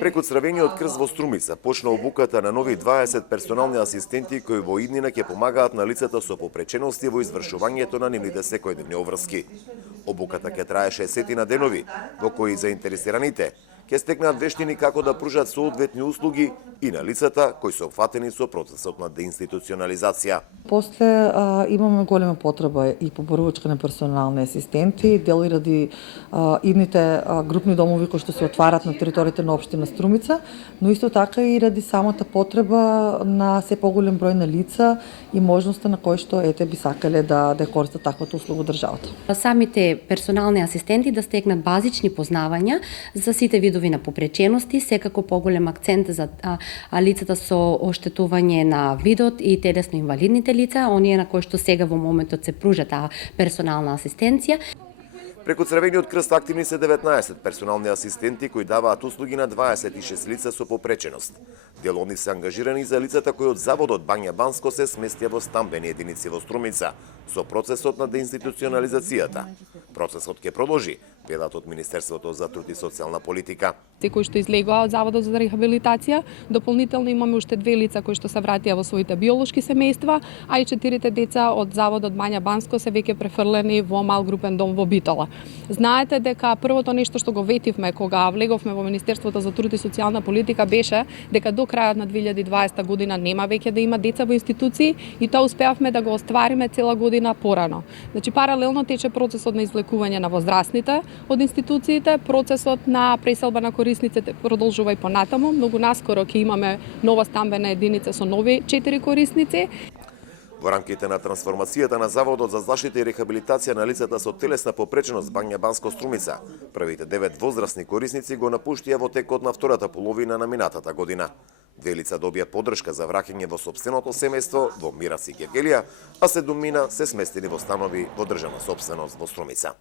Преку црвениот крст во Струмица почна обуката на нови 20 персонални асистенти кои во иднина ќе помагаат на лицата со попречености во извршувањето на нивните секојдневни обврски. Обуката ќе трае 60 денови, во кои заинтересираните ќе стекнат вештини како да пружат соодветни услуги и на лицата кои се опфатени со процесот на деинституционализација. После имаме голема потреба и по поручка на персонални асистенти, дел и ради идните групни домови кои што се отварат на територијата на општина Струмица, но исто така и ради самата потреба на се поголем број на лица и можноста на кои што би сакале да користат таквата услуга државата. Самите персонални асистенти да стекнат базични познавања за сите видови на попречености, секако поголем акцент за лицата со оштетување на видот и телесно инвалидните лица, оние на кои што сега во моментот се пружа таа персонална асистенција. Преку Црвениот крст активни се 19 персонални асистенти кои даваат услуги на 26 лица со попреченост. Дел од нив се ангажирани за лицата кои од заводот Бања Банско се сместија во стамбени единици во Струмица со процесот на деинституционализацијата. Процесот ќе продолжи, велат од Министерството за труд и социјална политика. Кои што излегоа од Заводот за рехабилитација, дополнително имаме уште 2 лица кои што се вратија во своите биолошки семејства, а и 4 деца од Заводот Бања Банско се веќе префрлени во мал групен дом во Битола. Знаете дека првото нешто што го ветивме кога влеговме во Министерството за труд и социјална политика беше дека до крајот на 2020 година нема веќе да има деца во институции и тоа успеавме да го оствариме цела година порано. Значи паралелно тече процесот на извлекување на возрастните од институциите, процесот на преселба на корисниците продолжува и понатаму. Многу наскоро ќе имаме нова стамбена единица со нови 4 корисници. Во рамките на трансформацијата на Заводот за заштита и рехабилитација на лицата со телесна попреченост Бања Банско Струмица, првите 9 возрастни корисници го напуштија во текот на втората половина на минатата година. 2 лица добија поддршка за враќање во сопственото семејство во Мирас и Гергелија, а 7 се сместени во станови во државна сопственост во Струмица.